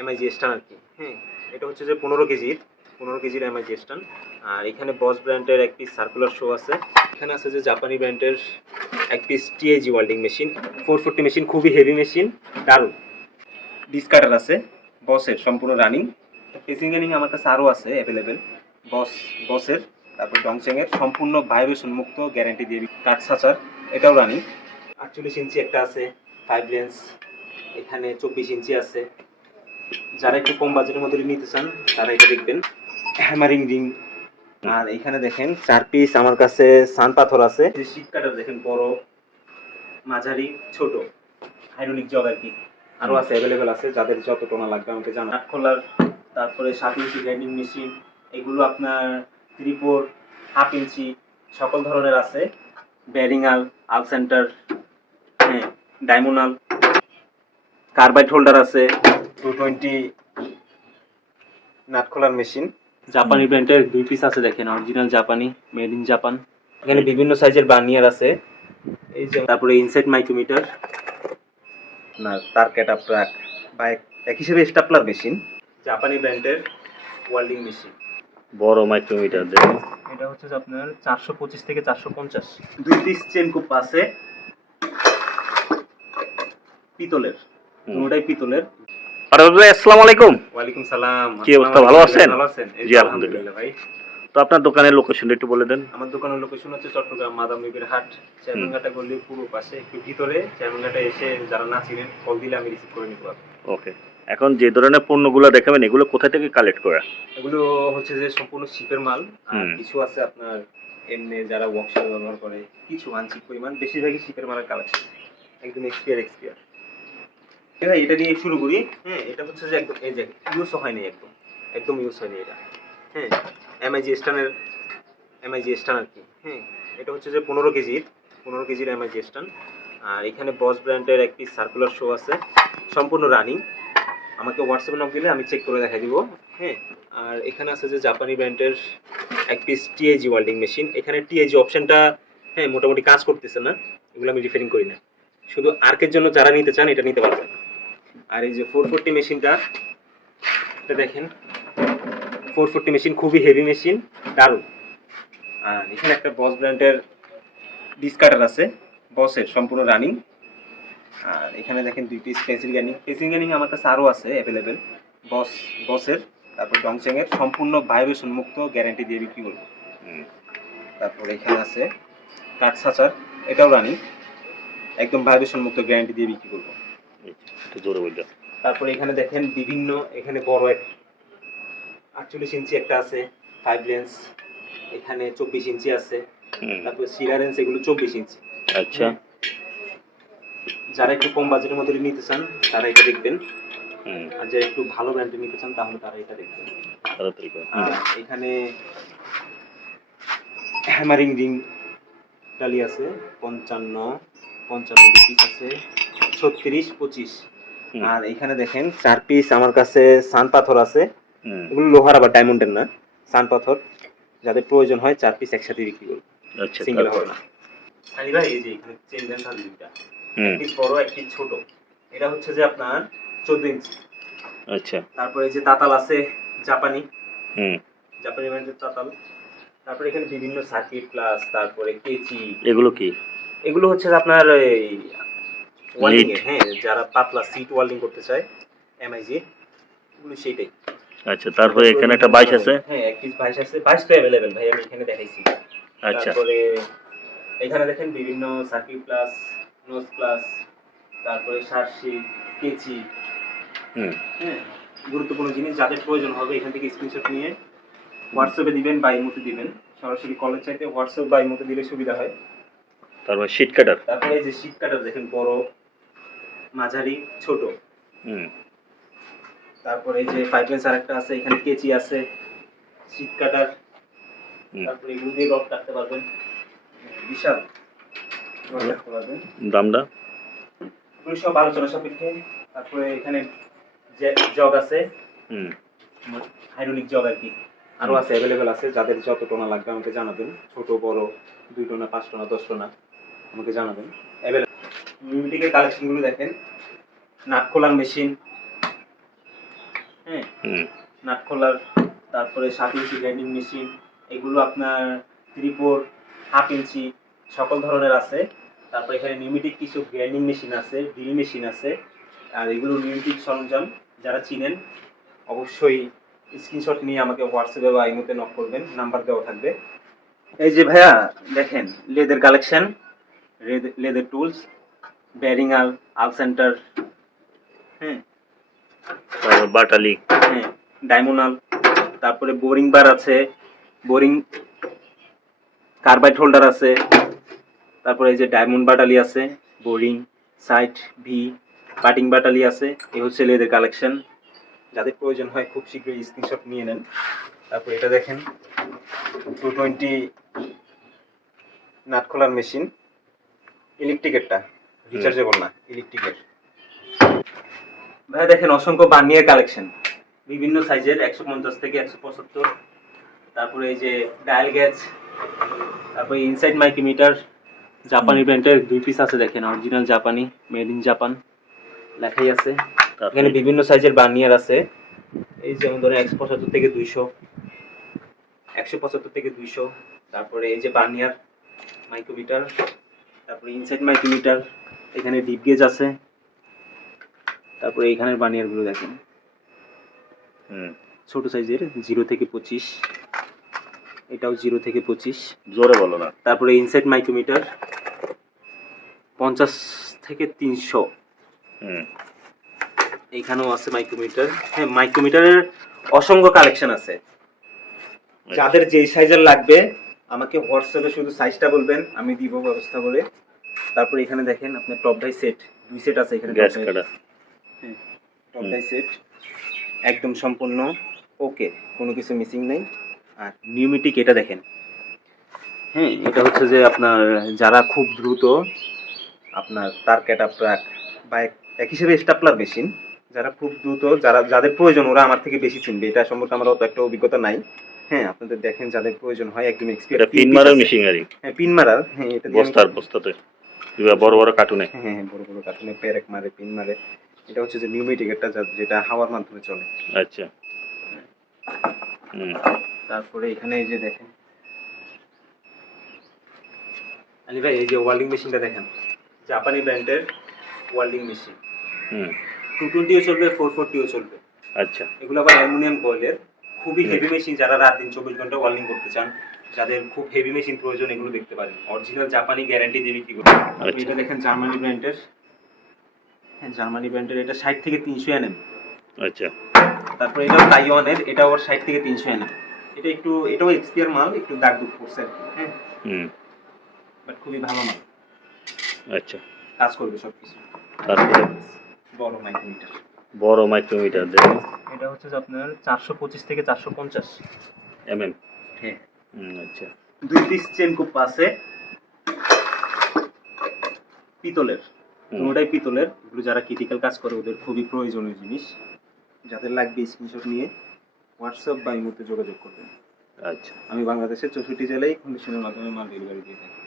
MiG স্টান আর কি। হ্যাঁ, এটা হচ্ছে যে 15 কেজির এমআইজি স্টান। আর এখানে বস ব্র্যান্ডের এক পিস সার্কুলার শো আছে। এখানে আছে যে জাপানি ব্র্যান্ডের এক piece TIG welding machine, 440 machine, খুবই হেভি মেশিন, দারুণ। ডিসকাটার আছে বসের, সম্পূর্ণ রানিং। পেসিং এনিং আমার কাছে আরও আছে অ্যাভেলেবেল, বসের, তারপর ডংচেংয়ের, সম্পূর্ণ ভাইব্রেশন মুক্ত, গ্যারান্টি দিয়ে। কাঠ সাচার, এটাও রানিং। 48 ইঞ্চি একটা আছে 5 লেন্স, এখানে 24 ইঞ্চি আছে। যারা একটু কম বাজেটের মধ্যে নিতে চান তারা এটা দেখবেন, হ্যামারিং রিং। আর এখানে দেখেন 4 পিস আমার কাছে সান পাথর আছে। যে শীট কাটার দেখেন, বড়, মাঝারি, ছোট, হাইড্রোলিক জগ আর কি, আরও আছে, অ্যাভেলেবেল আছে। যাদের যত টোনা লাগবে আমাকে জানান। কাঠ খোলার, তারপরে 7 ইঞ্চি গ্রাইন্ডিং মেশিন, এগুলো আপনার 3/4, হাফ ইঞ্চি, সকল ধরনের আছে। ব্যারিংআল, আল সেন্টার, হ্যাঁ, ডায়মোনাল, কার্বাইড হোল্ডার আছে। 220 নাট খোলার মেশিন, জাপানি ব্র্যান্ডের 2 পিস আছে দেখেন, অরিজিনাল জাপানি, মেড ইন জাপান। এখানে বিভিন্ন সাইজের বার্নিয়ার আছে, এই যে। তারপরে ইনসাইড মাইক্রোমিটার, না তার ক্যাটআপ ট্রাক বা এক হিসেবে স্টাপলার মেশিন, জাপানি ব্র্যান্ডের ওয়েল্ডিং মেশিন, বড় মাইক্রোমিটার দেখুন। এটা হচ্ছে আপনার 425 থেকে 450। 2 পিস চেন কুপ আছে পিতলের, দুটোটাই পিতলের। আসসালামু আলাইকুম। ওয়ালাইকুম সালাম। কি অবস্থা, ভালো আছেন? ভালো আছেন? জি আলহামদুলিল্লাহ ভাই। তো আপনার দোকানের লোকেশনটা একটু বলে দেন। আমার দোকানের লোকেশন হচ্ছে চট্টগ্রাম মাদামনিবির হাট, চেয়ারম্যানঘাটা গলির পূর্ব পাশে, একটু ভিতরে। চেয়ারম্যানঘাটা এসে যারা না চিনেন কল দিলে আমি রিসিভ করে নিতে পারবো। ওকে, এখন যে ধরনের পণ্যগুলো দেখাবেন এগুলো কোথা থেকে কালেক্ট করা? এগুলো হচ্ছে যে সম্পূর্ণ শিপের মাল, আর কিছু আছে আপনার এমনি যারা ওয়ার্কশপ ব্যবহার করে, কিছু আংশিক পরিমাণ, বেশিরভাগই শিপের মালের কালেকশন, একদম এক্সপিয়ার। ভাই এটা দিয়ে শুরু করি। হ্যাঁ, এটা হচ্ছে যে একদম এই যে ইউজ হয়নি, একদম ইউজ হয়নি এটা। হ্যাঁ, এমআইজি স্টান আর কি। হ্যাঁ, এটা হচ্ছে যে 15 কেজির এমআইজি স্টান। আর এখানে বস ব্র্যান্ডের এক পিস সার্কুলার শো আছে, সম্পূর্ণ রানিং। আমাকে হোয়াটসঅ্যাপে নক দিলে আমি চেক করে দেখাই দিব। হ্যাঁ, আর এখানে আছে যে জাপানি ব্র্যান্ডের এক পিস টিআইজি ওয়েল্ডিং মেশিন। এখানে টিআইজি অপশনটা হ্যাঁ মোটামুটি কাজ করতেছে না, এগুলো আমি রিফারিং করি না, শুধু আর্কের জন্য যারা নিতে চান এটা নিতে পারবেন। আর এই যে 440 মেশিনটা, এটা দেখেন 440 মেশিন, খুবই হেভি মেশিন, দারুণ। আর এখানে একটা বস ব্র্যান্ডের ডিসকাটার আছে, বসের, সম্পূর্ণ রানিং। আর এখানে দেখেন 2 পিস পেসিং এনিং আমার কাছে আরও আছে অ্যাভেলেবেল, বসের, তারপর ডংচেংয়ের, সম্পূর্ণ ভাইব্রেশন মুক্ত, গ্যারান্টি দিয়ে বিক্রি করবো। তারপর এখানে আছে কাঠ সাচার, এটাও রানিং, একদম ভাইব্রেশন মুক্ত, গ্যারান্টি দিয়ে বিক্রি করবো। তারপরে এখানে দেখেন বিভিন্ন, এখানে বড় এক 48 ইঞ্চি একটা আছে 5 লেন্স, এখানে 24 ইঞ্চি আছে। তারপরে সিলারেন্স, এগুলো 24 ইঞ্চি। আচ্ছা, যারা একটু কম বাজেটের মধ্যে নিতে চান তারা এটা দেখবেন, আর যারা একটু ভালো ব্র্যান্ডের নিতে চান তাহলে তারা এটা দেখবেন। আর এখানে হ্যামারিং রিং টালি আছে 55 পিস আছে, 36, 25। আর এখানে দেখেন 4 পিস আমার কাছে সান পাথর আছে, এগুলো লোহার আবার ডায়মন্ডের না, সান পাথর। যাদের প্রয়োজন হয় 4 পিস একসাথে বিক্রি করব, আচ্ছা, সিঙ্গেল হবে না। খালি ভাই এই যে এখানে চেন লেন্স আছে দুইটা, এক পিস বড় এক পিস ছোট, এটা হচ্ছে যে আপনার 14 ইঞ্চি। আচ্ছা, তারপরে এই যে তাতাল আছে জাপানি, জাপানি ব্র্যান্ডের তাতাল। তারপরে এখানে বিভিন্ন সার্কিট প্লাস, তারপরে কেচি। এগুলো কি? এগুলো হচ্ছে আপনার এই ওয়েল্ডিং এ, হ্যাঁ, যারা পাতলা সিট ওয়েল্ডিং করতে চায় এমআইজি, এগুলো সেইটাই। আচ্ছা, তারপরে এখানে একটা 22 আছে। হ্যাঁ, এক পিস 22 আছে, 22 তো अवेलेबल ভাই, আমি এখানে দেখাইছি। আচ্ছা, তারপরে এখানে দেখেন বিভিন্ন সার্কিট প্লাস, নোজ প্লাস, তারপরে শার্সি, কেচি। হ্যাঁ, গুরুত্বপূর্ণ জিনিস, যাদের প্রয়োজন হবে এখান থেকে স্ক্রিনশট নিয়ে হোয়াটসঅ্যাপে দিবেন বা ইমোতে দিবেন। সরাসরি কলের চাইতে হোয়াটসঅ্যাপ বা ইমোতে দিলে সুবিধা হয়। তারপর শীট কাটার, তারপরে এই যে শীট কাটার দেখেন, বড়, মাঝারি, ছোট। তারপরে এই যে 5 লেন্স আরেকটা আছে, এখানে কেচি আছে, শীট কাটার। তারপরে এগুলো দিয়ে রড কাটতে পারবেন, বিশাল রড কাটতে পারবেন। দামটা এগুলো সব আলোচনা সাপেক্ষে। তারপরে এখানে জগ আছে, হাইড্রোলিক জগ আর কি, আরও আছে, অ্যাভেলেবেল আছে। যাদের যত টোনা লাগবে আমাকে জানাবেন, ছোট বড়, 2 টোনা, 5 টোনা, 10 টোনা আমাকে জানাবেন। মিউটিকের কালেকশনগুলো দেখেন, নাট খোলার মেশিন, হ্যাঁ, হুম নাট খোলার, তারপরে 7 ইঞ্চি গ্রাইন্ডিং মেশিন, এগুলো আপনার 3/4, হাফ ইঞ্চি সকল ধরনের আছে। তারপর এখানে নিউমেটিক কিছু গ্রাইন্ডিং মেশিন আছে, ড্রিল মেশিন আছে। আর এগুলো নিউমেটিক সরঞ্জাম যারা চিনেন অবশ্যই স্ক্রিনশট নিয়ে আমাকে হোয়াটসঅ্যাপে বা ইমোতে নক করবেন, নাম্বার দেওয়া থাকবে। এই যে ভাইয়া দেখেন লেদের কালেকশন, লেদের টুলস, ব্যারিং আল সেন্টার, হ্যাঁ তারপর বাটালি। হ্যাঁ, ডায়মোনাল, তারপরে বোরিং বার আছে, বোরিং কার্বাইড হোল্ডার আছে, তারপরে এই যে ডায়মন্ড বাটালি আছে, বোরিং সাইট ভি কাটিং বাটালি আছে। এই হচ্ছে লেদের কালেকশন, যাদের প্রয়োজন হয় খুব শীঘ্রই স্ক্রিনশট নিয়ে নেন। তারপর এটা দেখেন 220 নাট খোলার মেশিন, ইলেকট্রিকেরটা, রিচার্জেবল না, ইলেকট্রিকের। ভাই দেখেন অসংখ্য বার্নিয়ার কালেকশন, বিভিন্ন সাইজের 150 থেকে 175। তারপরে এই যে ডায়াল গেজ, তারপরে ইনসাইড মাইক্রোমিটার, জাপানি ব্র্যান্ডের 2 পিস আছে দেখেন, অরিজিনাল জাপানি, মেড ইন জাপান লেখাই আছে। এখানে বিভিন্ন সাইজের বার্নিয়ার আছে, এই যেমন ধরেন 175 থেকে 200, 175 থেকে 200। তারপরে এই যে বার্নিয়ার মাইক্রোমিটার, তারপরে ইনসাইড মাইক্রোমিটার, এখানে ডিপ গেজ আছে। তারপরে এইখানের বার্নিয়ারগুলো দেখেন, ছোট সাইজের 0 থেকে 25, এটাও 0 থেকে 25। জোরে বলো না। তারপরে ইনসাইড মাইক্রোমিটার 50 থেকে 300। এইখানেও আছে মাইক্রোমিটার। হ্যাঁ, মাইক্রোমিটারের অসংখ্য কালেকশন আছে, যাদের যেই সাইজের লাগবে আমাকে হোয়াটসঅ্যাপে শুধু সাইজটা বলবেন, আমি দিব ব্যবস্থা করে। তারপরে এখানে দেখেন আপনার টপ ডাই সেট, 2 সেট আছে এখানে। গ্যাস কাটা। হ্যাঁ, টপ ডাই সেট একদম সম্পূর্ণ ওকে, কোনো কিছু মিসিং নেই। আর নিউমেটিক এটা দেখেন, হ্যাঁ এটা হচ্ছে যে আপনার যারা খুব দ্রুত আপনার তার ক্যাটআপ ট্রাক বা এক হিসেবে স্টাপলার মেশিন, যারা খুব দ্রুত যাদের প্রয়োজন ওরা আমার থেকে বেশি চিনবে, এটা সম্পর্কে আমার অত একটা অভিজ্ঞতা নাই। হ্যাঁ, আপনাদের দেখেন যাদের প্রয়োজন হয় একদম এটা এক্সপিরিয়েন্স। পিন মারার মেশিনারি। হ্যাঁ, পিন মারার। হ্যাঁ, এটা বস্তাতে বড় বড় কার্টুনে। হ্যাঁ হ্যাঁ, বড় বড় কার্টুনে পেরেক মারে, পিন মারে। এটা হচ্ছে যে নিউমেটিক, এটা যেটা হাওয়ার মাধ্যমে চলে। আচ্ছা। তারপরে এখানে এই যে দেখেন আলী ভাই, এই যে ওয়েল্ডিং মেশিনটা দেখেন, জাপানি ব্র্যান্ডের ওয়েল্ডিং মেশিন। 220ও চলবে, 440ও চলবে। আচ্ছা। এগুলো আবার অ্যালুমিনিয়াম কয়েলের, খুবই হেভি মেশিন। যারা রাত দিন 24 ঘন্টা ওয়েল্ডিং করতে চান, যাদের খুব হেভি মেশিন প্রয়োজন, এগুলো দেখতে পারেন। অরিজিনাল জাপানি গ্যারান্টি দিয়ে বিক্রি করবে। এটা দেখেন জার্মানি ব্র্যান্ডের। হ্যাঁ, জার্মানি ব্র্যান্ডের, এটা 60 থেকে 300 এনএম। আচ্ছা। তারপরে এটাও তাইওয়ানের, এটাও 60 থেকে 300 এনএম। এটাও এক্সপিয়ার মাল, একটু দাগ দুগ করছে আর কি। হ্যাঁ, বাট খুবই ভালো মাল। আচ্ছা, কাজ করবে সবকিছু। তারপরে বড় মাইক্রোমিটার দেখুন, এটা হচ্ছে যে আপনার 425 থেকে 450 এমএম। হ্যাঁ, আচ্ছা। 2 পিস চেন কুপ আছে পিতলের, দুটোটাই পিতলের। এগুলো যারা ক্রিটিক্যাল কাজ করে ওদের খুবই প্রয়োজনীয় জিনিস। যাদের লাগবে স্ক্রিনশট নিয়ে হোয়াটসঅ্যাপ বা ইমোতে যোগাযোগ করবেন। আচ্ছা। আমি বাংলাদেশের 64 জেলায় কন্ডিশনের মাধ্যমে মাল ডেলিভারি দিয়ে থাকি।